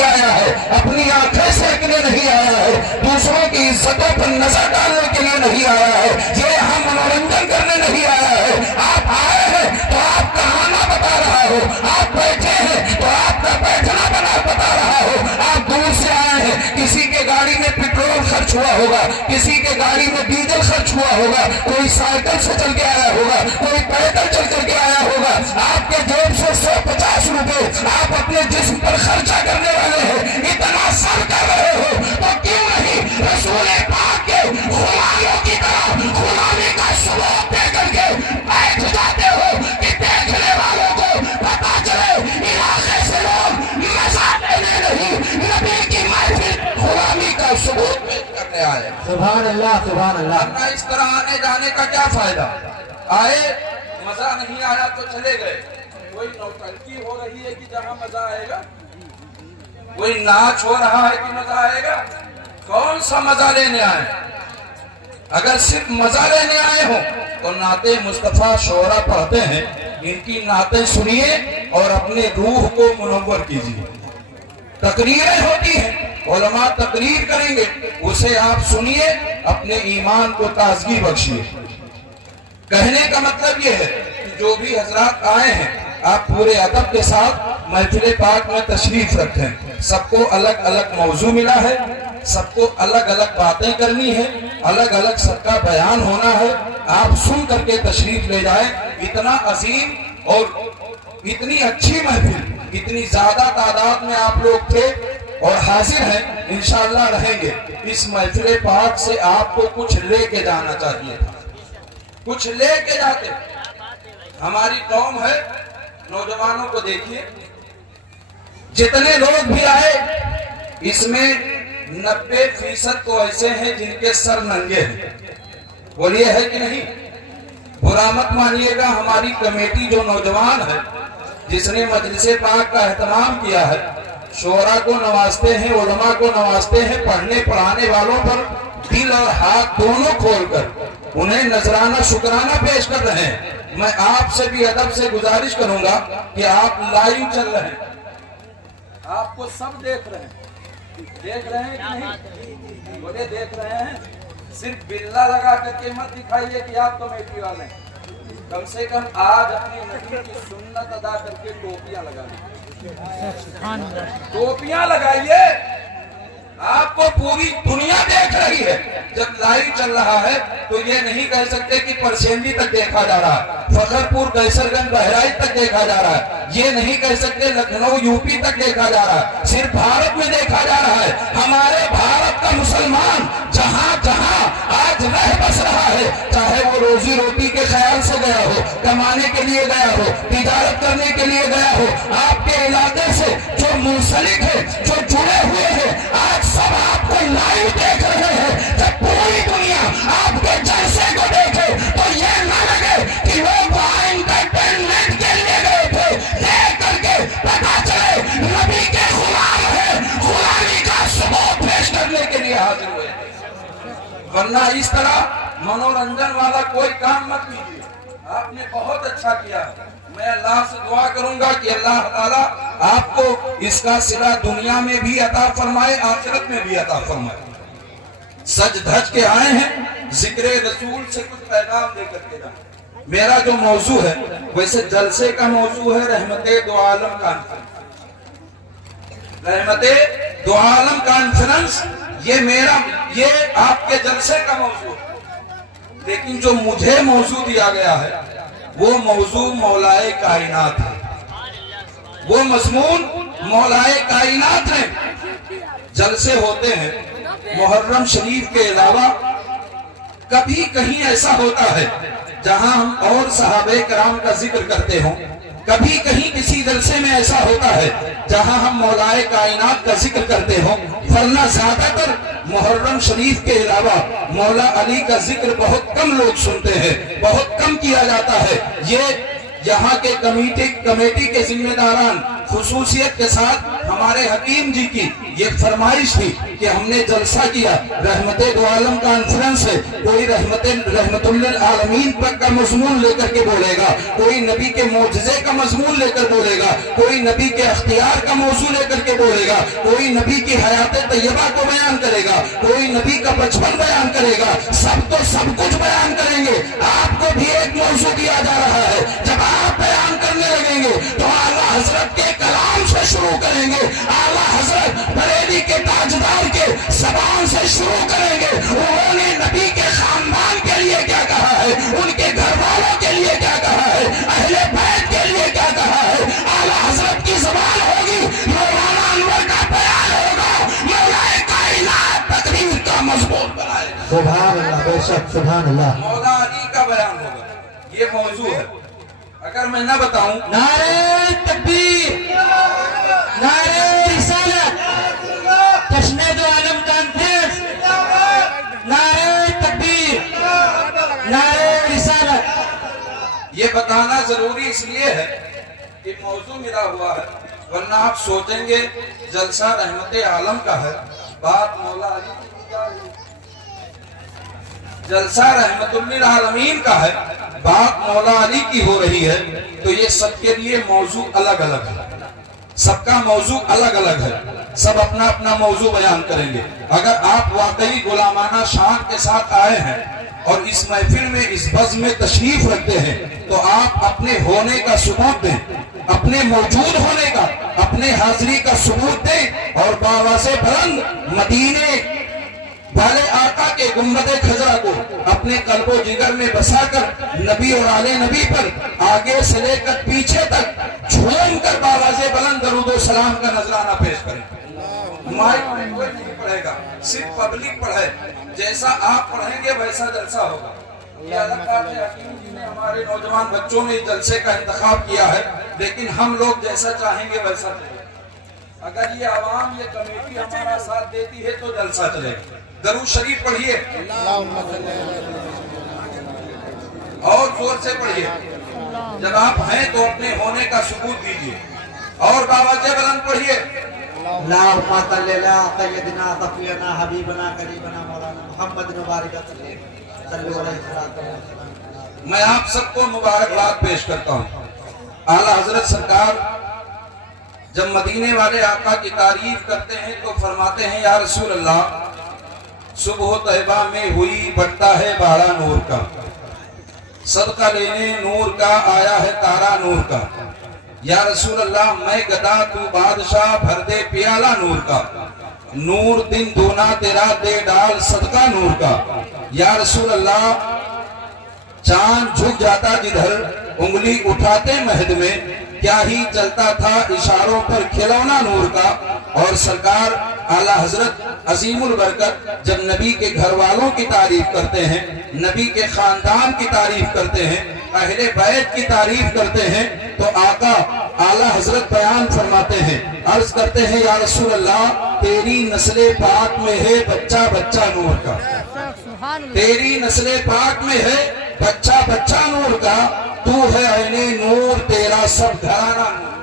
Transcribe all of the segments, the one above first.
نہیں آیا ہے، اپنی آنکھیں سینکنے نہیں آیا ہے، دوسروں کی عزتوں پر نظر ڈالنے کے لیے نہیں آیا ہے، یہ یہاں منورنجن کرنے نہیں آیا ہے۔ آپ آئے ہیں تو آپ کا آنا بتا رہا ہو، آپ بیٹھے ہیں تو آپ کا بیٹھنا بتا رہا ہو۔ آپ دور سے آئے ہیں، کسی کے گاڑی میں پیٹرول خرچ ہوا ہوگا، کسی کے گاڑی میں ڈیزل خرچ ہوا ہوگا، کوئی سائیکل سے چل کے آیا ہوگا، کوئی پیدل چل کر کے آیا ہوگا۔ آپ کے جیب سے 150 روپے آپ اپنے جسم پر خرچہ کرنے والے ہیں، اتنا سر کر رہے ہو تو کیوں نہیں رسول پاک کے غلامیوں کی طرح غلامی کا سلوک دے کر کے بیٹھ جاتے ہو کہ دیکھنے والوں کو پتا چلے علاقے سے لوگ مزہ لینے نہیں، نبی کی محفل غلامی کا ثبوت پیش کرنے آئے۔ سبحان اللہ سبحان اللہ۔ ورنہ اس طرح آنے جانے کا کیا فائدہ؟ آئے مزہ نہیں آیا تو چلے گئے۔ کوئی نوٹنکی ہو رہی ہے کہ جہاں مزہ آئے گا، کوئی ناچ ہو رہا ہے کہ مزہ آئے گا، کون سا مزہ لینے آئے؟ اگر صرف مزہ لینے آئے ہوں تو نعت مصطفیٰ شعرا پڑھتے ہیں، ان کی نعتیں سنیے اور اپنے روح کو منور کیجیے۔ تقریریں ہوتی ہیں، علماء تقریر کریں گے، اسے آپ سنیے، اپنے ایمان کو تازگی بخشیے۔ کہنے کا مطلب یہ ہے کہ جو بھی حضرات آئے ہیں آپ پورے ادب کے ساتھ محفل پاک میں تشریف رکھیں۔ سب کو الگ الگ موضوع ملا ہے، سب کو الگ الگ باتیں کرنی ہے، الگ الگ سب کا بیان ہونا ہے، آپ سن کر کے تشریف لے جائیں۔ اتنا عظیم اور اتنی اچھی محفل، اتنی زیادہ تعداد میں آپ لوگ تھے اور حاضر ہیں، انشاءاللہ رہیں گے۔ اس محفل پاک سے آپ کو کچھ لے کے جانا چاہیے تھا، کچھ لے کے جاتے۔ ہماری قوم ہے، نوجوانوں کو دیکھیے، جتنے لوگ بھی آئے اس میں 90% تو ایسے ہیں جن کے سر ننگے ہیں۔ بولیے ہے کہ نہیں؟ برا مت مانیے گا، ہماری کمیٹی جو نوجوان ہے جس نے مجلس پاک کا اہتمام کیا ہے، شعراء کو نوازتے ہیں، علماء کو نوازتے ہیں، پڑھنے پڑھانے والوں پر دل اور ہاتھ دونوں کھول کر انہیں نذرانہ شکرانہ پیش کر رہے ہیں۔ میں آپ سے بھی ادب سے گزارش کروں گا کہ آپ لائیو چل رہے ہیں، آپ کو سب دیکھ رہے ہیں، دیکھ رہے ہیں کہ نہیں؟ بولے دیکھ رہے ہیں۔ صرف بلا لگا کر کے مت دکھائیے کہ آپ کمیٹی والے ہیں، کم سے کم آج اپنی نبی کی سنت ادا کر کے ٹوپیاں لگائیے، ٹوپیاں لگائیے۔ آپ کو پوری دنیا دیکھ رہی ہے، جب لائیو چل رہا ہے تو یہ نہیں کہہ سکتے کہ پرسیندی تک دیکھا جا رہا ہے، فخرپور قیصر گنج بہرائچ تک دیکھا جا رہا ہے، یہ نہیں کہہ سکتے لکھنؤ یوپی تک دیکھا جا رہا ہے، صرف بھارت میں دیکھا جا رہا ہے۔ ہمارے بھارت کا مسلمان جہاں جہاں آج رہ بس رہا ہے، چاہے وہ روزی روٹی کے خیال سے گیا ہو، کمانے کے لیے گیا ہو، تجارت کرنے کے لیے گیا ہو، آپ کے علاقے سے جو منسلک ہے، جو جڑے ہوئے ہیں، آج سب آپ کو لائیو دیکھ رہے ہیں۔ جب پوری دنیا آپ کے جلسے کو دیکھے تو یہ نہ لگے کہ لوگ وہاں انٹرٹینمنٹ کے لیے گئے تھے، دیکھ کر کے پتا چلے نبی کے غلام ہیں، غلامی کا ثبوت پیش کرنے کے لیے حاضر ہوئے۔ ورنہ اس طرح منورنجن والا کوئی کام مت کیجیے۔ آپ نے بہت اچھا کیا، میں اللہ سے دعا کروں گا کہ اللہ تعالیٰ آپ کو اس کا صلہ دنیا میں بھی عطا فرمائے، آخرت میں بھی عطا فرمائے۔ سج دھج کے آئے ہیں، ذکر رسول سے کچھ پیغام دے کر کے جائیں۔ میرا جو موضوع ہے، ویسے جلسے کا موضوع ہے رحمت دو عالم کانفرنس، رحمت دو عالم کانفرنس، یہ آپ کے جلسے کا موضوع ہے۔ لیکن جو مجھے موضوع دیا گیا ہے وہ موضوع مولائے کائنات ہے، وہ مضمون مولائے کائنات ہے۔ جلسے ہوتے ہیں محرم شریف کے علاوہ، کبھی کہیں ایسا ہوتا ہے جہاں ہم اور صحابہ کرام کا ذکر کرتے ہوں، کبھی کہیں کسی جلسے میں ایسا ہوتا ہے جہاں ہم مولائے کائنات کا ذکر کرتے ہوں، ورنہ زیادہ تر محرم شریف کے علاوہ مولا علی کا ذکر بہت کم لوگ سنتے ہیں، بہت کم کیا جاتا ہے۔ یہ یہاں کے کمیٹی کے ذمہ داران خصوصیت کے ساتھ ہمارے حکیم جی کی یہ فرمائش تھی کہ ہم نے جلسہ کیا رحمت دو عالم کانفرنس ہے، کوئی رحمت للعالمین پر کا مضمون لے کر کے بولے گا، کوئی نبی کے معجزے کا مضمون لے کر بولے گا، کوئی نبی کے اختیار کا موضوع لے کر کے بولے گا، کوئی نبی کی حیات طیبہ کو بیان کرے گا، کوئی نبی کا بچپن بیان کرے گا، سب تو سب کچھ بیان کریں گے۔ آپ کو بھی ایک موضوع دیا جا رہا ہے، جب آپ بیان کرنے لگیں گے تو اعلیٰ حضرت کے کلام سے شروع کریں گے، اعلیٰ حضرت بریلی کے تاجدار کے زبان سے شروع کریں گے۔ انہوں نے نبی کے خاندان کے لیے کیا کہا ہے، ان کے گھر والوں کے لیے کیا کہا ہے، اہل بیت کے لیے کیا کہا ہے، اعلیٰ حضرت کی زبان ہوگی، مولانا انور کا بیان ہوگا، مولا کائنات تقریر کا مضبوط بنائے گا، سبحان اللہ، بے شک سبحان اللہ۔ مولا علی کا بیان ہوگا۔ یہ موضوع ہے، اگر میں نہ بتاؤں نعرہ تکبیر، نعرہ رسالت، جشن دو عالم کانفرنس، نعرہ تکبیر، نعرہ رسالت۔ یہ بتانا ضروری اس لیے ہے کہ موضوع ملا ہوا ہے، ورنہ آپ سوچیں گے جلسہ رحمت عالم کا ہے، بات مولا علی کی کیا ہے؟ جلسہ رحمت للعالمین کا ہے، بات مولا علی کی ہو رہی ہے، تو یہ سب کے لیے موضوع الگ الگ ہے، سب کا موضوع الگ الگ ہے، سب اپنا اپنا موضوع بیان کریں گے۔ اگر آپ واقعی غلامانہ شان کے ساتھ آئے ہیں اور اس محفل میں اس بزم میں تشریف رکھتے ہیں تو آپ اپنے ہونے کا ثبوت دیں، اپنے موجود ہونے کا، اپنے حاضری کا ثبوت دیں، اور باواز بلند مدینے والے آقا کے گنبد خضرا کو اپنے قلب و جگر میں بسا کر نبی اور آل نبی پر آگے سے لے کر پیچھے تک جھوم کر باواز بلند درود و سلام کا نذرانہ پیش کریں۔ مائک میں کوئی نہیں پڑھے گا، صرف پبلک پڑھے، جیسا آپ پڑھیں گے ویسا جلسہ ہوگا۔ یہ الگ بات ہے، حکیم جی نے ہمارے نوجوان بچوں نے جلسے کا انتخاب کیا ہے، لیکن ہم لوگ جیسا چاہیں گے ویسا چلے گا۔ اگر یہ عوام، یہ کمیٹی ہمارا ساتھ دیتی ہے تو جلسہ چلے گا۔ درود شریف پڑھیے اور زور سے پڑھیے، جب آپ ہیں تو اپنے ہونے کا ثبوت دیجیے، اور باواز بلند پڑھیے۔ اللہم صلی علی سیدنا صفینا حبیبنا قریبنا مولانا محمد مبارک صلی اللہ علیہ وسلم۔ میں آپ سب کو مبارکباد پیش کرتا ہوں۔ اعلیٰ حضرت سرکار جب مدینے والے آقا کی تعریف کرتے ہیں تو فرماتے ہیں یا رسول اللہ، صبح طیبہ میں ہوئی بڑھتا ہے باڑا نور کا، صدقہ لینے نور کا آیا ہے تارا نور کا، یا رسول اللہ میں گدا تو بادشاہ بھر دے پیالہ نور کا، نور دن دونا تیرا دے ڈال صدقہ نور کا، یا رسول اللہ چاند جھک جاتا جدھر انگلی اٹھاتے مہد میں، کیا ہی چلتا تھا اشاروں پر کھلونا نور کا۔ اور سرکار اعلیٰ حضرت عظیم البرکت جب نبی کے گھر والوں کی تعریف کرتے ہیں، نبی کے خاندان کی تعریف کرتے ہیں، اہل بیت کی تعریف کرتے ہیں، تو آقا اعلیٰ حضرت بیان فرماتے ہیں، عرض کرتے ہیں یا رسول اللہ تیری نسل پاک میں ہے بچہ بچہ نور کا، تیری نسل پاک میں ہے بچہ بچہ نور کا، تو ہے عین نور تیرا سب گھرانہ نور،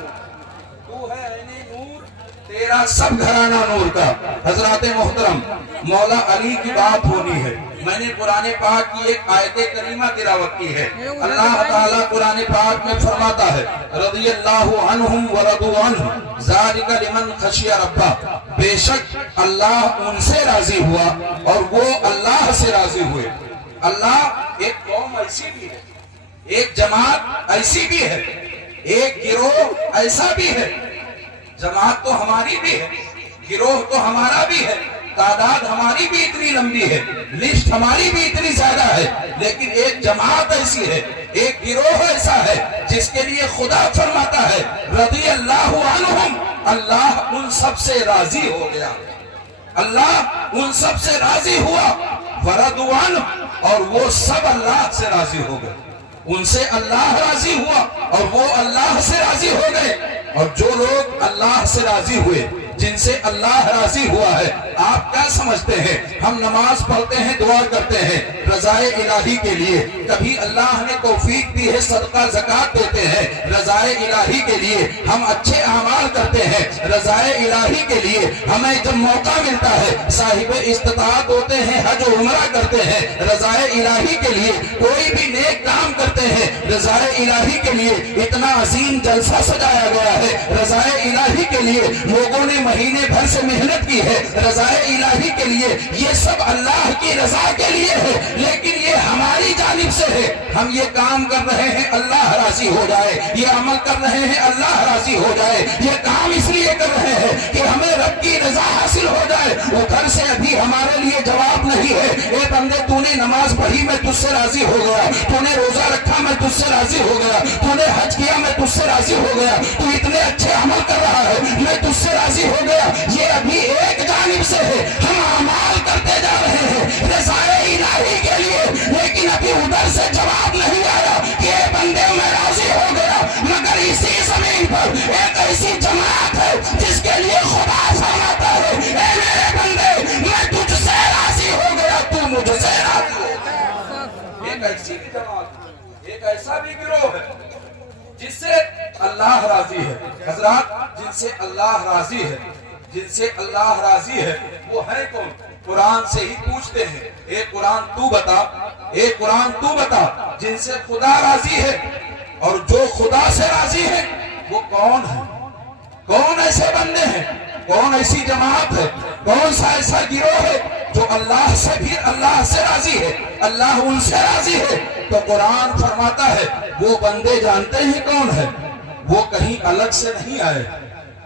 تو ہے عین نور تیرا سب گھرانہ نور کا۔ حضرات محترم، مولا علی کی بات ہونی ہے، میں نے قرآن پاک کی ایک آیت کریمہ تلاوت کی ہے۔ اللہ تعالیٰ قرآن پاک میں فرماتا ہے رضی اللہ عنہم ورضوا عنہ ذالک لمن خشی ربہ، بے شک اللہ ان سے راضی ہوا اور وہ اللہ سے راضی ہوئے۔ اللہ ایک قوم ایسی بھی ہے، ایک جماعت ایسی بھی ہے، ایک گروہ ایسا بھی ہے، جماعت تو ہماری بھی ہے، گروہ تو ہمارا بھی ہے، تعداد ہماری بھی اتنی لمبی ہے، لسٹ ہماری بھی اتنی زیادہ ہے، لیکن ایک جماعت ایسی ہے، ایک گروہ ایسا ہے جس کے لیے خدا فرماتا ہے رضی اللہ عنہم، اللہ ان سب سے راضی ہو گیا، اللہ ان سب سے راضی ہوا، ورضوا عنہ، اور وہ سب اللہ سے راضی ہو گئے، ان سے اللہ راضی ہوا اور وہ اللہ سے راضی ہو گئے۔ اور جو لوگ اللہ سے راضی ہوئے جن سے اللہ راضی ہوا ہے۔ آپ کیا سمجھتے ہیں؟ ہم نماز پڑھتے ہیں، دعا کرتے ہیں رضائے الہی کے لیے، کبھی اللہ نے توفیق دی ہے صدقہ زکوٰۃ دیتے ہیں رضائے الہی کے لیے، ہم اچھے اعمال کرتے ہیں رضائے الہی کے لیے، ہمیں جب موقع ملتا ہے صاحب استطاعت ہوتے ہیں حج و عمرہ کرتے ہیں رضائے الہی کے لیے، کوئی بھی نیک کام کرتے ہیں رضائے الہی کے لیے، اتنا عظیم جلسہ سجایا گیا ہے رضائے الہی کے لیے، لوگوں نے مہینے بھر سے محنت کی ہے رضائے الہی کے لیے، یہ سب اللہ کی رضا کے لیے ہے، لیکن یہ ہماری جانب سے ہے، ہم یہ کام کر رہے ہیں اللہ راضی ہو جائے، یہ عمل کر رہے ہیں اللہ راضی ہو جائے، یہ کام اس لیے کر رہے ہیں کہ ہمیں رب کی رضا حاصل ہو جائے، ادھر سے ابھی ہمارے لیے جواب نہیں ہے، اے بندے تو نے نماز پڑھی میں تجھ سے راضی ہو گیا، تو نے روزہ رکھا میں تجھ سے راضی ہو گیا، تو نے حج کیا میں تجھ سے راضی ہو گیا، تو اتنے اچھے عمل کر رہا ہے میں تجھ سے راضی ہو گیا، یہ ابھی ایک جانب سے ہے، ہم اعمال کرتے جا رہے ہیں رضائے الہی کے لیے، لیکن ابھی ادھر سے جواب نہیں آیا کہ اے بندے میں راضی ہو گیا، مگر اسی زمین پر ایک ایسی جماعت ہے جس کے لیے خدا فرماتا ہے اے میرے بندے میں تجھ سے راضی ہو گیا، تو مجھ سے راضی ہو گیا۔ ایک ایسی بھی جماعت، ایک ایسا بھی گروہ ہے جس سے اللہ راضی ہے، حضرات جن سے اللہ راضی ہے، جن سے اللہ راضی ہے وہ ہے کون؟ قرآن سے ہی پوچھتے ہیں، اے قرآن تو بتا، اے قرآن تو بتا جن سے خدا راضی ہے، اور جو خدا سے راضی ہے وہ کون ہے؟ کون ایسے بندے ہیں؟ کون ایسی جماعت ہے؟ کون سا ایسا گروہ ہے جو اللہ سے بھی اللہ سے راضی ہے، اللہ ان سے راضی ہے؟ تو قرآن فرماتا ہے وہ بندے جانتے ہیں کون ہے؟ وہ کہیں الگ سے نہیں آئے،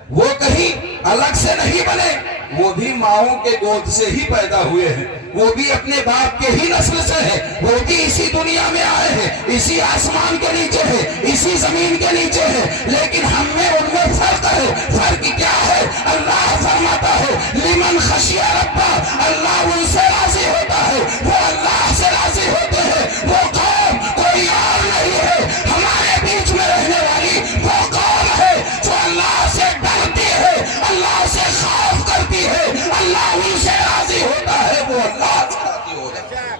وہ کہیں الگ سے نہیں بنے، وہ بھی ماؤں کے گود سے ہی پیدا ہوئے ہیں، وہ بھی اپنے باپ کے ہی نسل سے ہے، وہ بھی اسی دنیا میں آئے ہیں، اسی آسمان کے نیچے ہے، اسی زمین کے نیچے ہے، لیکن ہم میں ان میں فرق ہے۔ فرق کیا ہے؟ اللہ فرماتا ہے لمن خشی ربہ، اللہ ان سے راضی ہوتا ہے، وہ اللہ سے راضی ہوتے ہیں، وہ قوم کوئی اور نہیں ہے، ہمارے بیچ میں رہنے والی وہ قوم ہے جو اللہ سے ڈرتی ہے، اللہ سے خوف کرتی ہے، اللہ ان سے راضی ہوتا ہے، وہ اللہ سے راضی ہو جاتا ہے۔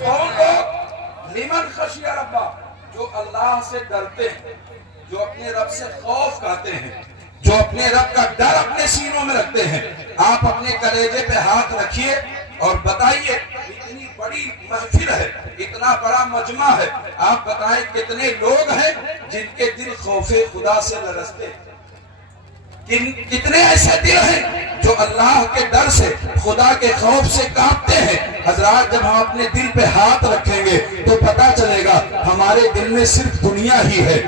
کون لوگ؟ لمن خشی ربہ، جو اللہ سے ڈرتے ہیں، جو اپنے رب سے خوف کرتے ہیں، جو اپنے رب کا ڈر اپنے سینوں میں رکھتے ہیں۔ آپ اپنے کلیجے پہ ہاتھ رکھیے اور بتائیے اتنی بڑی محفل ہے، اتنا بڑا مجمع ہے، آپ بتائیں کتنے لوگ ہیں جن کے دل خوف خدا سے لرزتے ہیں؟ کتنے ایسے دل ہیں جو اللہ کے ڈر سے، خدا کے خوف سے کانپتے ہیں؟ حضرات جب ہم اپنے دل پہ ہاتھ رکھیں گے تو پتا چلے گا ہمارے دل میں صرف دنیا ہی ہے،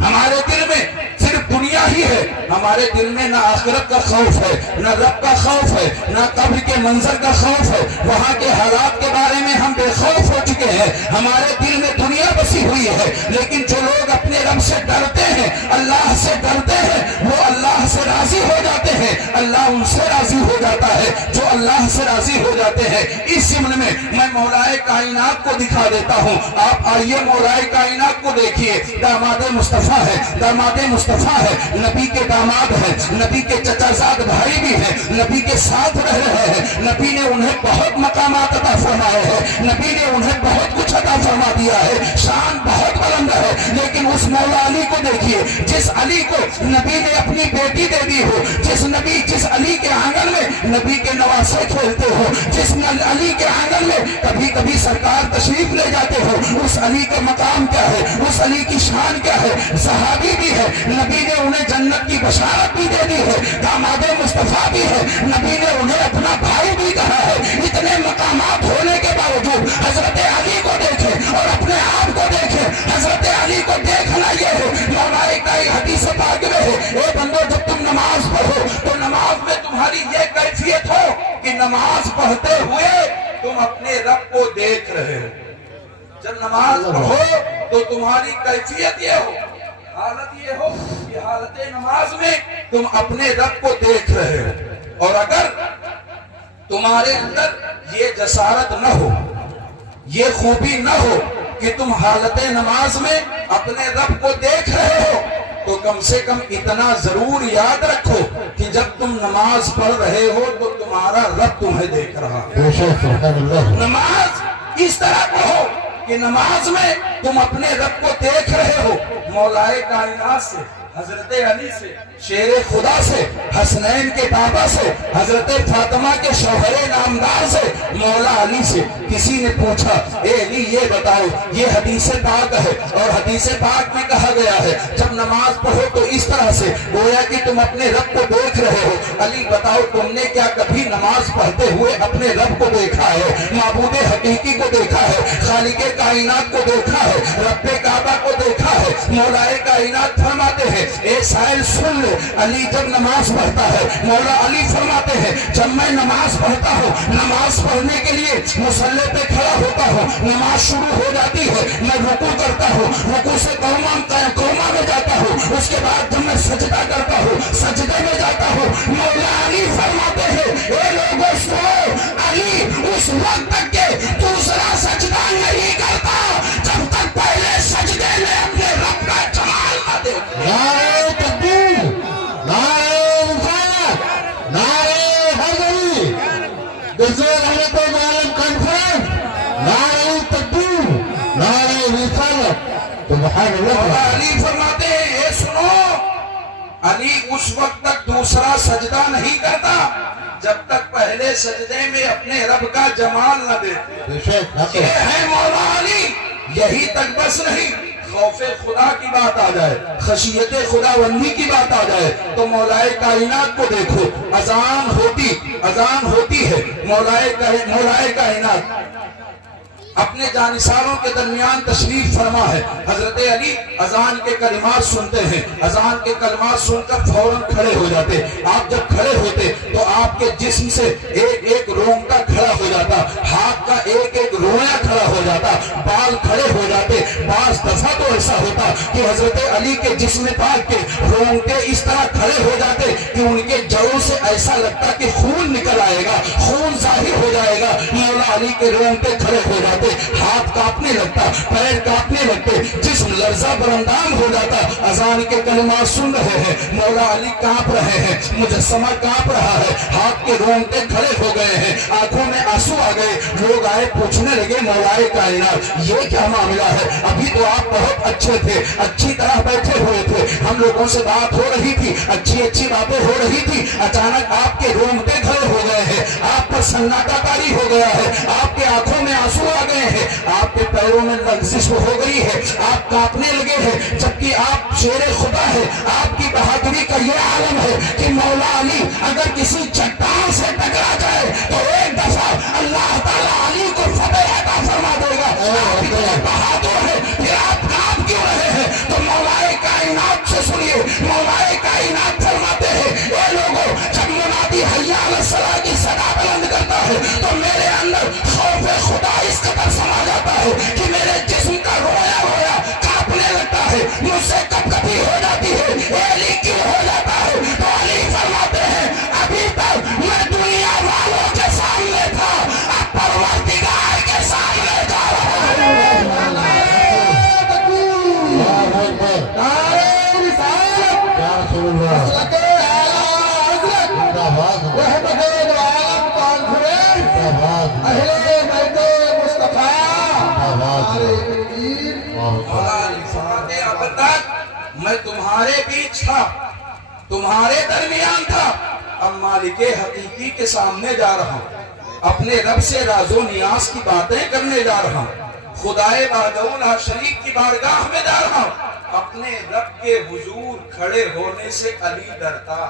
ہمارے دل میں صرف دنیا ہی ہے، ہمارے دل میں نہ آخرت کا خوف ہے، نہ رب کا خوف ہے، نہ قبر کے منظر کا خوف ہے، وہاں کے حالات کے بارے میں ہم بے خوف ہو چکے ہیں، ہمارے دل میں دنیا بسی ہوئی ہے۔ لیکن جو لوگ اپنے رب سے ڈرتے ہیں، اللہ سے ڈرتے ہیں، وہ اللہ سے راضی ہو جاتے ہیں، اللہ ان سے راضی ہو جاتا ہے جو اللہ سے راضی ہو جاتے ہیں۔ اس ضمن میں میں مولائے کائنات کو دکھا دیتا ہوں، آپ آئیے مولائے کائنات کو دیکھیے، داماد مصطفیٰ ہے، داماد مصطفیٰ ہے، نبی کے داماد ہے، نبی کے چچا زاد بھائی بھی ہیں، نبی کے ساتھ رہ رہے ہیں، نبی نے انہیں بہت مقامات عطا فرمائے ہیں، نبی نے انہیں بہت کچھ عطا فرما دیا ہے، شان بہت بلند ہے، لیکن اس مولا علی کو دیکھیے، جس علی کو نبی نے اپنی بیٹی دے دی ہو، جس علی کے آنگن میں نبی کے نواسے کھیلتے ہو، جس علی کے آنگن میں کبھی کبھی سرکار تشریف لے جاتے ہو، اس علی کا مقام کیا ہے، اس علی کی شان کیا ہے؟ صحابی بھی ہے، نبی نے انہیں جنت کی بشارت بھی دے دی ہے، داماد مصطفیٰ بھی ہے، نبی نے انہیں اپنا بھائی بھی کہا ہے۔ اتنے مقامات ہونے کے باوجود حضرت علی کو دیکھیں اور اپنے آپ کو دیکھیں، حضرت علی کو دیکھنا یہ ہے، مولا کا حدیث پاک میں ہے، اے بندو جب تم نماز پڑھو تو نماز میں تمہاری یہ کیفیت ہو کہ نماز پڑھتے ہوئے تم اپنے رب کو دیکھ رہے ہو۔ جب نماز پڑھو تو تمہاری کیفیت یہ ہو، حالت یہ ہو کہ حالت نماز میں تم اپنے رب کو دیکھ رہے ہو۔ اور اگر تمہارے اندر یہ جسارت نہ ہو، یہ خوبی نہ ہو کہ تم حالت نماز میں اپنے رب کو دیکھ رہے ہو، تو کم سے کم اتنا ضرور یاد رکھو تم نماز پڑھ رہے ہو تو تمہارا رب تمہیں دیکھ رہا ہے. نماز اس طرح پڑھو کہ نماز میں تم اپنے رب کو دیکھ رہے ہو. مولائے کائنات سے، حضرت علی سے، شیر خدا سے، حسنین کے بابا سے، حضرت فاطمہ کے شوہر نامدار سے، مولا علی سے کسی نے پوچھا اے علی یہ بتاؤ، یہ حدیث پاک ہے اور حدیث پاک میں کہا گیا ہے جب نماز پڑھو تو اس طرح سے گویا کہ تم اپنے رب کو دیکھ رہے ہو. علی بتاؤ تم نے کیا کبھی نماز پڑھتے ہوئے اپنے رب کو دیکھا ہے، معبود حقیقی کو دیکھا ہے، خالق کائنات کو دیکھا ہے، رب کعبہ کو دیکھا ہے؟ مولائے کائنات فرماتے ہیں اے سائل سن لو، علی جب نماز پڑھتا ہے، مولا علی فرماتے ہیں جب میں نماز پڑھتا ہوں، نماز پڑھنے کے لیے مصلی پہ کھڑا ہوتا ہوں، نماز شروع ہو جاتی ہے، میں رکوع کرتا ہوں، رکوع سے قوما میں جاتا ہوں، اس کے بعد جب میں سجدہ کرتا ہوں، سجدے میں جاتا ہوں. مولا علی فرماتے ہیں اے لوگوں سنو، علی اس وقت تک کہ دوسرا سجدہ نہیں کرتا جب تک پہلے سجدے میں اپنے رب کا جمال نہ دیکھے. نعرہ تکبیر، نعرہ رسالت، نعرہ حیدری، بزرگ حضرت عالم کانفرنس، نعرہ تکبیر، نعرہ رسالت. سبحان اللہ. مولا علی فرماتے ہیں اے سنو، علی اس وقت تک دوسرا سجدہ نہیں کرتا جب تک پہلے سجدے میں اپنے رب کا جمال نہ دیکھے. یہ ہے مولا علی. یہی تک بس نہیں، خوف خدا کی بات آ جائے، خشیت خدا بندی کی بات آ جائے تو مولائے کائنات کو دیکھو. اذان ہوتی ہے، مولائے کائنات اپنے جانثاروں کے درمیان تشریف فرما ہے. حضرت علی اذان کے کلمات سنتے ہیں، اذان کے کلمات سن کر فوراً کھڑے ہو جاتے. آپ جب کھڑے ہوتے تو آپ کے جسم سے ایک ایک رونگٹا کھڑا ہو جاتا، ہاتھ کا ایک ایک رویا کھڑا ہو جاتا، بال کھڑے ہو جاتے. بعض دفعہ تو ایسا ہوتا کہ حضرت علی کے جسم پاک کے رونگٹے اس طرح کھڑے ہو جاتے کہ ان کے جڑوں سے ایسا لگتا کہ خون نکل آئے گا، خون ظاہر ہو جائے گا. مولا علی کے رونگٹے کھڑے ہو جاتے، ہاتھ کانپنے لگتا، پیر کانپنے لگتے، جسم لرزہ برندام ہو جاتا. اذان کے کلمات سن رہے ہیں، مولا علی کانپ رہے ہیں، مجسمہ کانپ رہا ہے، ہاتھ کے رونگٹے کھڑے ہو گئے ہیں، آنکھوں میں آنسو آ گئے. لوگ آئے پوچھنے لگے مولائے کائنات یہ کیا معاملہ ہے؟ ابھی تو آپ بہت اچھے تھے، اچھی طرح بیٹھے ہوئے تھے، ہم لوگوں سے بات ہو رہی تھی، اچھی باتیں ہو رہی تھی، اچانک آپ کے رونگٹے کھڑے ہو گئے ہیں، آپ پر سناٹا طاری ہو گیا ہے، آپ کے آنکھوں میں آنسو آ گئے ہیں، آپ کے پیروں میں لرزش ہو گئی ہے، آپ کانپنے لگے ہیں، جبکہ آپ شیر خدا ہے. آپ کی بہادری کا یہ عالم ہے کہ مولا علی اگر کسی چٹان سے ٹکرا جائے تو ایک دفعہ اللہ تعالیٰ علی کو فتح عطا فرما دے گا. آپ اتنے بہادر ہیں، پھر آپ کام کیوں رہے ہیں؟ تو مولائے کائنات سے سنیے. مولائے کائنات فرماتے ہیں اے لوگوں، جب منادی حی علی الصلاۃ کی صدا بلند کرتا ہے تو میرے اندر خوف خدا اس قدر سما جاتا ہے کہ میرے جسم کا رویا کانپنے لگتا ہے. مجھ سے کب کبھی ہو جاتی ہے اے علی کیوں ہو جاتا ہے؟ تو علی فرماتے ہیں ابھی تک میں دنیا والوں کے سامنے تھا، اب پروردگار کے سامنے جا رہا ہوں. اب تک میں تمہارے بیچ تھا، تمہارے درمیان تھا، اب مالک حقیقی کے سامنے جا رہا ہوں، اپنے رب سے راز و نیاز کی باتیں کرنے جا رہا ہوں، خدائے وحدہ لا شریک کی بارگاہ میں جا رہا ہوں. اپنے رب کے حضور کھڑے ہونے سے علی ڈرتا،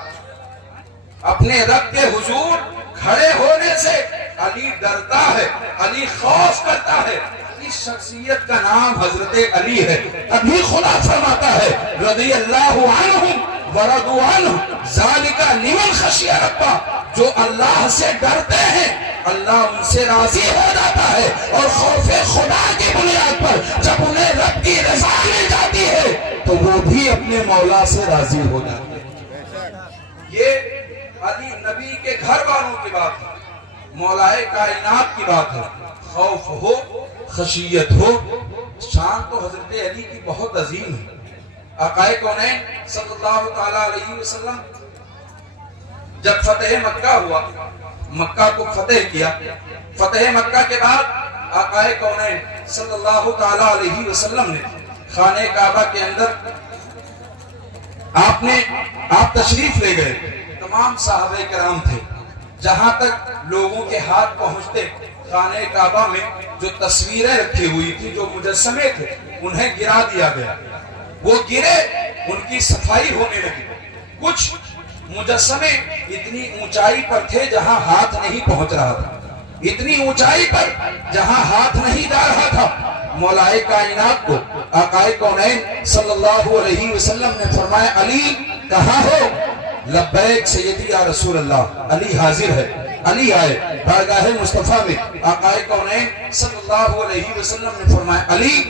اپنے رب کے حضور کھڑے ہونے سے علی ڈرتا ہے، علی خوف کرتا ہے. اس شخصیت کا نام حضرت علی ہے. ابھی خدا فرماتا ہے رضی اللہ عنہ ورضوا عنہ ذالک لمن خشی ربہ، جو اللہ سے ڈرتے ہیں اللہ ان سے راضی ہو جاتا ہے، اور خوف خدا کی بنیاد پر جب انہیں رب کی رضا مل جاتی ہے تو وہ بھی اپنے مولا سے راضی ہو جاتے ہیں. یہ علی نبی کے گھر والوں کی بات ہے، مولائے کائنات کی بات ہے. خوف ہو، خشیت ہو، شان تو حضرت علی کی بہت عظیم ہے. آقائے کونین صلی اللہ تعالیٰ علیہ وسلم جب فتح مکہ ہوا، مکہ کو فتح کیا، فتح مکہ کے بعد آقا کونین صلی اللہ تعالی علیہ وسلم نے خانہ کعبہ کے اندر آپ تشریف لے گئے. تمام صحابہ کرام تھے. جہاں تک لوگوں کے ہاتھ پہنچتے خانہ کعبہ میں جو تصویریں رکھی ہوئی تھی، جو مجسمے تھے، انہیں گرا دیا گیا. وہ گرے، ان کی صفائی ہونے لگی. کچھ مجسمے اتنی اونچائی پر تھے جہاں ہاتھ نہیں پہنچ رہا تھا، اتنی اونچائی پر جہاں ہاتھ نہیں جا رہا تھا. مولا کائنات کو آقا کونین صلی اللہ علیہ وسلم نے فرمایا علی کہاں ہو؟ لبیک سیدی یا رسول اللہ. علی حاضر ہے. علی آئے بارگاہ مصطفیٰ میں. آقا کونین صلی اللہ علیہ وسلم نے فرمایا علی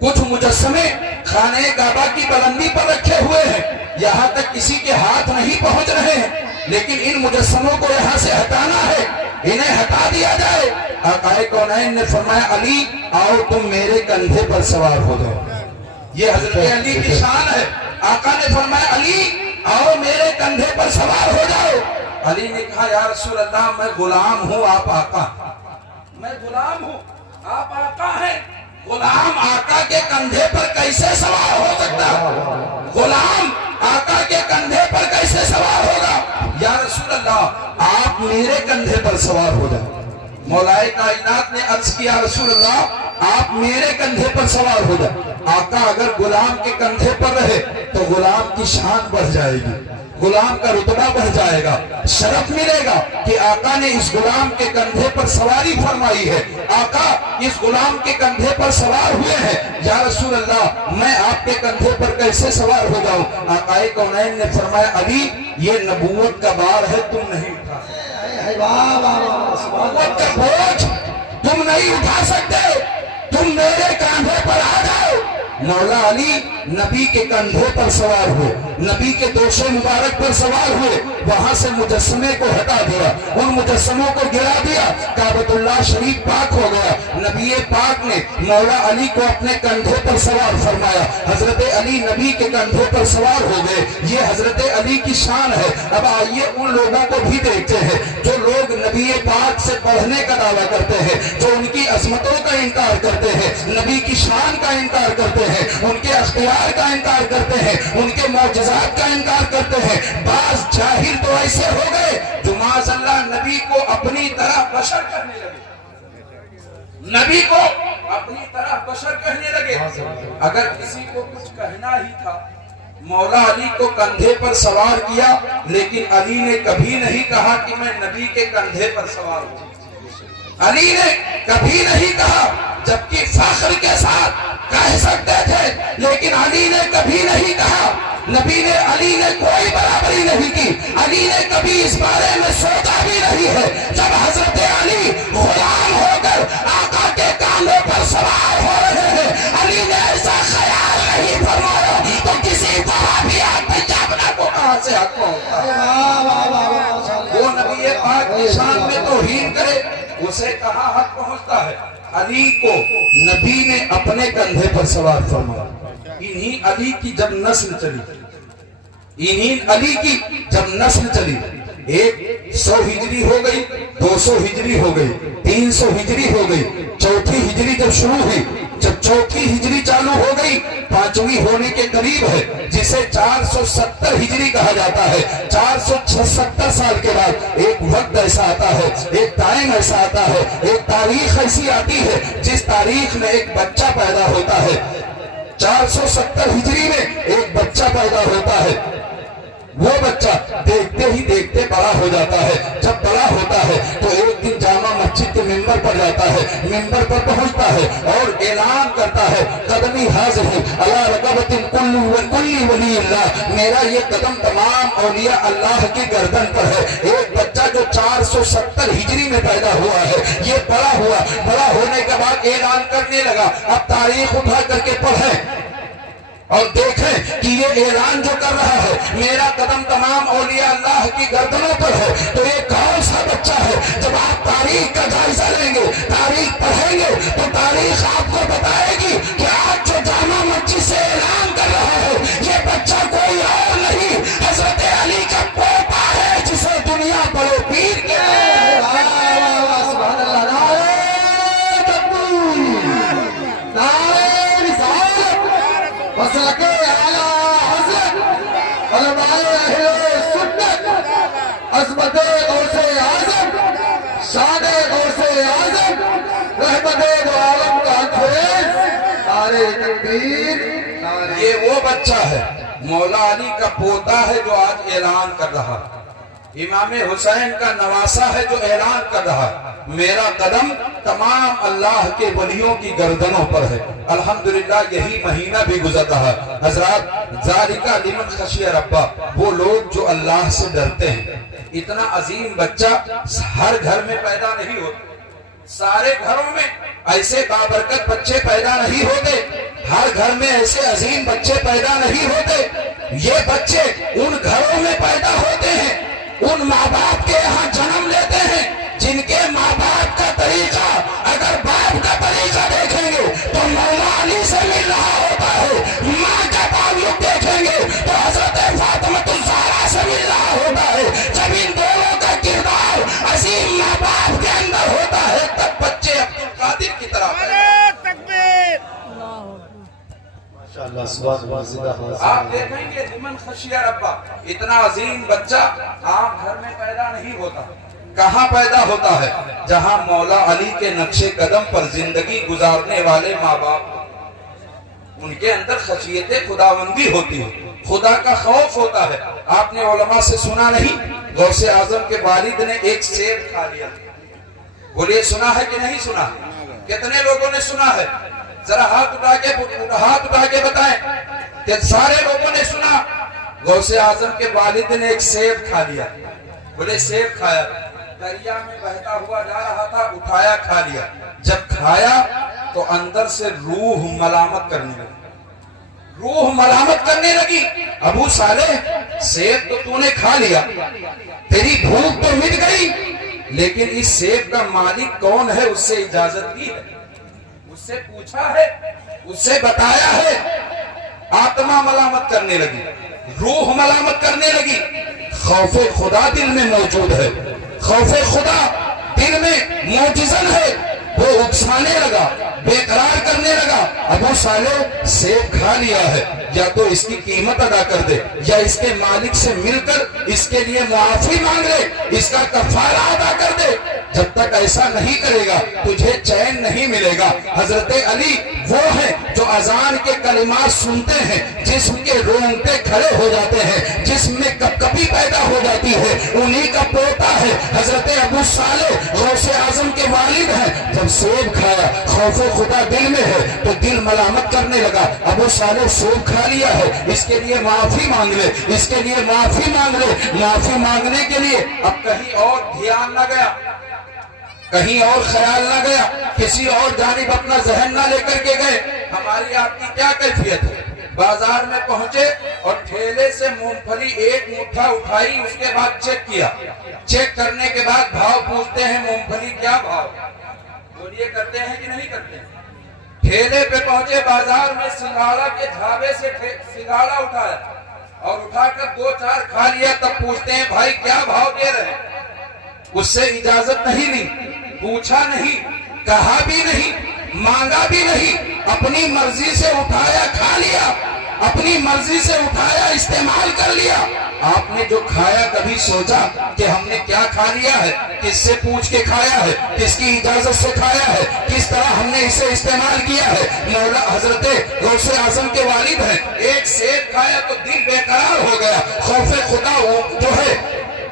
کچھ مجسمے خانہ کعبہ کی بلندی پر رکھے ہوئے ہیں، یہاں تک کسی کے ہاتھ نہیں پہنچ رہے ہیں، لیکن ان مجسموں کو یہاں سے ہٹانا ہے، انہیں ہٹا دیا جائے. آقا کونین نے فرمایا علی آؤ تم میرے کندھے پر سوار ہو جاؤ. یہ حضرت علی کی شان ہے. آقا نے فرمایا علی آؤ میرے کندھے پر سوار ہو جاؤ. علی نے کہا یا رسول اللہ میں غلام ہوں آپ آقا. میں غلام ہوں آپ آقا ہیں. غلام آقا کے کندھے پر کیسے سوار ہو سکتا؟ غلام آقا کے کندھے پر کیسے سوار ہوگا؟ یا رسول اللہ آپ میرے کندھے پر سوار ہو جاؤ. مولا کائنات نے عرض کیا رسول اللہ آپ میرے کندھے پر سوار ہو جاؤ. آقا اگر غلام کے کندھے پر رہے تو غلام کی شان بڑھ جائے گی، غلام کا رتبہ بڑھ جائے گا، شرف ملے گا کہ آقا نے اس غلام کے کندھے پر سواری فرمائی ہے. آقا اس غلام کے کندھے پر سوار ہوئے ہیں. یا رسول اللہ میں آپ کے کندھے پر کیسے سوار ہو جاؤں؟ آقا کونین نے فرمایا علی یہ نبوت کا بار ہے، تم نہیں اٹھا سکتے. نبوت کا بوجھ تم نہیں اٹھا سکتے، تم میرے کندھے پر آ جاؤ. مولا علی نبی کے کندھے پر سوار ہوئے، نبی کے دوش مبارک پر سوار ہوئے. وہاں سے مجسمے کو ہٹا دیا، ان مجسموں کو گرا دیا. کعبۃ اللہ شریف پاک ہو گیا. نبی پاک نے مولا علی کو اپنے کندھے پر سوار فرمایا. حضرت علی نبی کے کندھے پر سوار ہو گئے. یہ حضرت علی کی شان ہے. اب آئیے ان لوگوں کو بھی دیکھتے ہیں جو لوگ نبی پاک سے پڑھنے کا دعویٰ کرتے ہیں، جو ان کی عظمتوں کا انکار کرتے ہیں، نبی کی شان کا انکار کرتے ہیں، ان کے اختیار کا انکار کرتے ہیں، ان کے معجزات کا انکار کرتے ہیں. بعض جاہل تو ایسے ہو گئے جو معاذ اللہ نبی کو اپنی طرح بشر کہنے لگے، نبی کو اپنی طرح بشر کہنے لگے. اگر کسی کو کچھ کہنا ہی تھا مولا علی کو کندھے پر سوار کیا، لیکن علی نے کبھی نہیں کہا کہ میں نبی کے کندھے پر سوار ہوں. علی نے کبھی نہیں کہا، جبکہ فخر کے ساتھ کہہ سکتے تھے، لیکن علی نے کبھی نہیں کہا. نبی نے علی نے کوئی برابری نہیں کی. علی نے کبھی اس بارے میں سوچا بھی نہیں ہے. جب حضرت علی غلام ہو کر آقا کے کاندھوں پر سوار ہو رہے ہیں، علی نے ایسا خیال نہیں فرمایا تو کسی طرح بھی آپ جابنا کو کہاں سے حق ہوتا ہے؟ وہ نبی پاک کی شان میں توہین کرے، اسے کہاں حق پہنچتا ہے؟ علی کو نبی نے اپنے کندھے پر سوار فرمایا. انہی علی کی جب نسل چلی، 100 ہجری ہو گئی، 200 ہجری ہو گئی، 300 ہجری ہو گئی. چوتھی ہجری جب شروع ہوئی، جب چوتھی ہجری چالو ہو گئی، 5ویں ہونے کے قریب ہے، جسے 470 ہجری کہا جاتا ہے. 470 سال کے بعد ایک وقت ایسا آتا ہے، ایک ٹائم ایسا آتا ہے، ایک تاریخ ایسی آتی ہے جس تاریخ میں ایک بچہ پیدا ہوتا ہے. 470 ہجری میں ایک بچہ پیدا ہوتا ہے. وہ بچہ دیکھتے ہی دیکھتے بڑا ہو جاتا ہے. جب بڑا ہوتا ہے تو ایک دن جامع مسجد کے ممبر پر جاتا ہے، ممبر پر پہنچتا ہے اور اعلان کرتا ہے قدمی حاضر ہوں اللہ رقبت کلی ولی اللہ، میرا یہ قدم تمام اولیاء اللہ کی گردن پر ہے. ایک بچہ جو 470 ہجری میں پیدا ہوا ہے، یہ بڑا ہوا، بڑا ہونے کے بعد اعلان کرنے لگا. اب تاریخ اٹھا کر کے پڑھیں اور دیکھیں کہ یہ اعلان جو کر رہا ہے میرا قدم تمام اولیاء اللہ کی گردنوں پر ہے، تو یہ کون سا بچہ ہے؟ جب آپ تاریخ کا جائزہ لیں گے، تاریخ پڑھیں گے، تو تاریخ آپ کو بتائے گی کہ آج جو جامع مسجد سے اعلان کر رہا ہے یہ بچہ کوئی اور نہیں، حضرت علی کا پوتا ہے. عظمت غوث اعظم، شان غوث اعظم، رحمت دو عالم کانفرنس، نعرہ تکبیر، یہ وہ بچہ ہے مولا علی کا پوتا ہے جو آج اعلان کر رہا ہے، امام حسین کا نواسا ہے جو اعلان کر رہا ہے میرا قدم تمام اللہ کے ولیوں کی گردنوں پر ہے۔ الحمدللہ یہی مہینہ بھی گزر رہا ہے۔ حضرات ذالکا لمن خشی ربہ، وہ لوگ جو اللہ سے ڈرتے ہیں۔ اتنا عظیم بچہ ہر گھر میں پیدا نہیں ہوتا، سارے گھروں میں ایسے بابرکت بچے پیدا نہیں ہوتے، ہر گھر میں ایسے عظیم بچے پیدا نہیں ہوتے۔ یہ بچے ان گھروں میں پیدا ہوتے ہیں، ان ماں باپ کے یہاں جنم لیتے ہیں جن کے ماں باپ کا طریقہ اگر باپ کا طریقہ دیکھیں گے تو مولا علی سے مل رہا ہوتا ہے، ماں کا تعلق دیکھیں گے تو حضرت فاطمہ الزہرا سے مل رہا ہوتا ہے۔ جب ان دونوں کا کردار عظیم ماں باپ کے اندر ہوتا ہے تب بچے عبدالقادر کی طرح ماشاءاللہ سبحان اللہ۔ آپ دیکھیں گے لمن خشیہ ربہ، اتنا عظیم بچہ عام گھر میں پیدا نہیں ہوتا۔ کہاں پیدا ہوتا ہے؟ جہاں مولا علی کے نقش قدم پر زندگی گزارنے والے ماں باپ، ان کے اندر خشیت خداوندی ہوتی ہے، خدا کا خوف ہوتا ہے۔ آپ نے علماء سے سنا نہیں غوث اعظم کے والد نے ایک سیب کھا لیا؟ بولیے سنا ہے کہ نہیں سنا؟ کتنے لوگوں نے سنا ہے؟ ذرا ہاتھ اٹھا کے بتائیں کہ سارے لوگوں نے سنا غوث اعظم کے والد نے ایک سیب کھا لیا؟ بولے سیب کھایا، دریا میں بہتا ہوا جا رہا تھا، اٹھایا کھا لیا۔ جب کھایا تو اندر سے روح ملامت کرنے لگی، روح ملامت کرنے لگی، ابو صالح سیب تو تو نے کھا لیا، تیری بھوک تو مٹ گئی، لیکن اس سیب کا مالک کون ہے؟ اس سے اجازت دی ہے، اس سے پوچھا ہے، اس سے بتایا ہے۔ آتما ملامت کرنے لگی، روح ملامت کرنے لگی۔ خوف خدا دل میں موجود ہے، خوف خدا دل میں موجزن ہے، وہ اکسانے لگا، بے قرار کرنے لگا۔ ابو صالح سیب کھا لیا ہے، یا تو اس کی قیمت ادا کر دے، یا اس کے مالک سے مل کر اس کے لیے معافی مانگ لے، اس کا کفارہ ادا کر دے۔ جب تک ایسا نہیں کرے گا تجھے چین نہیں ملے گا۔ حضرت علی وہ ہیں جو اذان کے کلمات سنتے ہیں جسم کے رونگٹے کھڑے ہو جاتے ہیں، جسم میں کپکپی پیدا ہو جاتی ہے، انہی کا پوتا ہے حضرت ابو صالح غوث اعظم کے والد ہیں۔ جب سیب کھایا، خوف خدا دل میں ہے تو دل ملامت کرنے لگا، ابو صالح سیب کھا لیا ہے، اس کے لیے معافی مانگ لے، اس کے لیے معافی مانگ لے۔ معافی مانگنے کے لیے اب کہیں اور دھیان نہ گیا، کہیں اور خیال نہ گیا، کسی اور جانب اپنا ذہن نہ لے کر کے گئے۔ ہماری آپ کی کیا کیفیت ہے؟ بازار میں پہنچے اور ٹھیلے سے مونگ پھلی ایک مٹھا اٹھائی، اس کے بعد چیک کیا، چیک کرنے کے بعد بھاؤ پوچھتے ہیں مونگ پھلی کیا بھاؤ؟ بولیے کرتے ہیں کہ نہیں کرتے؟ ٹھیلے پہ پہنچے بازار میں، سنگھاڑا کے ڈھابے سے سنگھاڑا اٹھایا اور اٹھا کر دو چار کھا لیا، تب پوچھتے ہیں بھائی کیا بھاؤ دے رہے ہیں؟ اس سے اجازت نہیں لی، پوچھا نہیں، کہا بھی نہیں، مانگا بھی نہیں، اپنی مرضی سے اٹھایا کھا لیا، اپنی مرضی سے اٹھایا استعمال کر لیا۔ آپ نے جو کھایا کبھی سوچا کہ ہم نے کیا کھا لیا ہے؟ کس سے پوچھ کے کھایا ہے؟ کس کی اجازت سے کھایا ہے؟ کس طرح ہم نے اسے استعمال کیا ہے؟ مولا حضرت غوث اعظم کے والد ہیں، ایک سیب کھایا تو دل بے قرار ہو گیا، خوف خدا جو ہے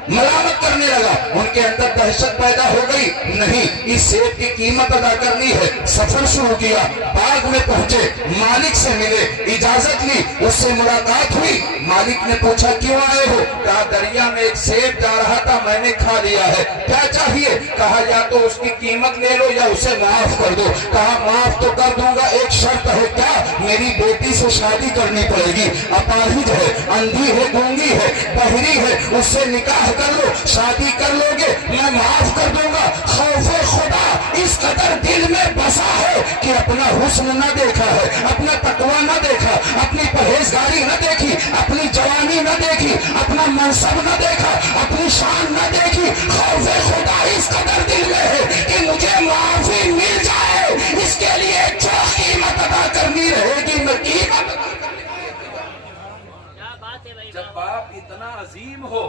ملامت کرنے لگا، ان کے اندر دہشت پیدا ہو گئی، نہیں اس سیب کی قیمت ادا کرنی ہے۔ سفر شروع کیا، باغ میں پہنچے، مالک سے ملے، اجازت لی، اس سے ملاقات ہوئی۔ مالک نے پوچھا کیوں آئے ہو؟ کہا دریا میں ایک سیب جا رہا تھا، میں نے کھا لیا ہے، کیا چاہیے؟ کہا یا تو اس کی قیمت لے لو یا اسے معاف کر دو۔ کہا معاف تو کر دوں گا، ایک شرط ہے۔ کیا؟ میری بیٹی سے شادی کرنی پڑے گی، اپاہج ہے، اندھی ہے، گونگی ہے، بہری ہے، اس سے نکاح کر لو، شادی کر لو گے میں معاف کر دوں گا۔ خوف خدا اس قدر دل میں بسا ہے کہ اپنا حسن نہ دیکھا ہے، اپنا تقوی نہ دیکھا، اپنی پرہیزگاری نہ دیکھی، اپنی جوانی نہ دیکھی، اپنا منصب نہ دیکھا، اپنی شان نہ دیکھی۔ خوف خدا اس قدر دل میں ہے کہ مجھے معافی مل جائے، اس کے لیے جو قیمت ادا کرنی رہے گی میں قیمت ادا کرنے کے لیے۔ جب باپ اتنا عظیم ہو